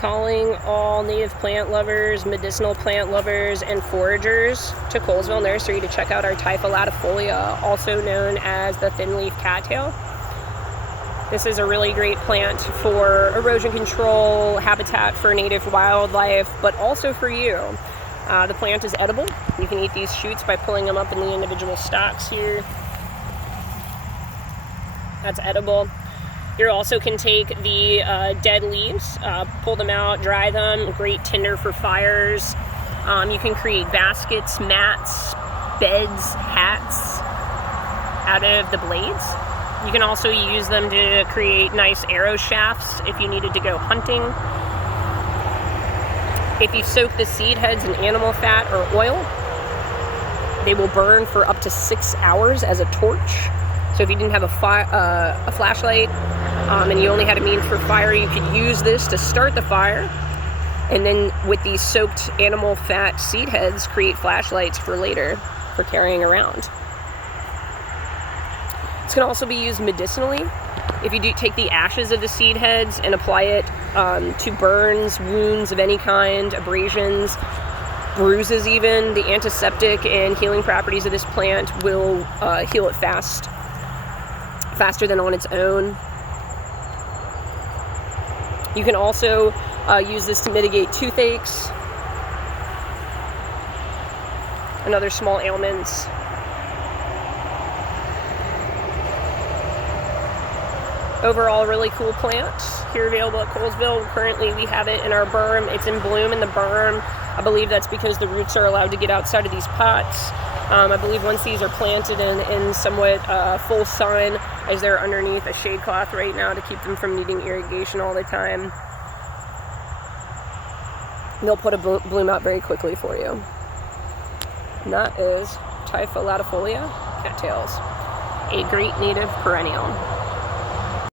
calling all native plant lovers, medicinal plant lovers, and foragers to Colesville Nursery to check out our Typha latifolia, also known as the thin-leaf cattail. This is a really great plant for erosion control, habitat for native wildlife, but also for you. The plant is edible. You can eat these shoots by pulling them up in the individual stalks here. That's edible. You also can take the dead leaves, pull them out, dry them, great tinder for fires. You can create baskets, mats, beds, hats out of the blades. You can also use them to create nice arrow shafts if you needed to go hunting. If you soak the seed heads in animal fat or oil, they will burn for up to 6 hours as a torch. So if you didn't have a flashlight and you only had a means for fire, you could use this to start the fire. And then with these soaked animal fat seed heads, create flashlights for later for carrying around. This can also be used medicinally. If you do take the ashes of the seed heads and apply it to burns, wounds of any kind, abrasions, bruises even, the antiseptic and healing properties of this plant will heal it faster than on its own. You can also use this to mitigate toothaches and other small ailments. Overall, really cool plant here available at Colesville. Currently, we have it in our berm. It's in bloom in the berm. I believe that's because the roots are allowed to get outside of these pots. I believe once these are planted in somewhat full sun, as they're underneath a shade cloth right now to keep them from needing irrigation all the time, they'll put a bloom out very quickly for you. And that is Typha latifolia cattails, a great native perennial.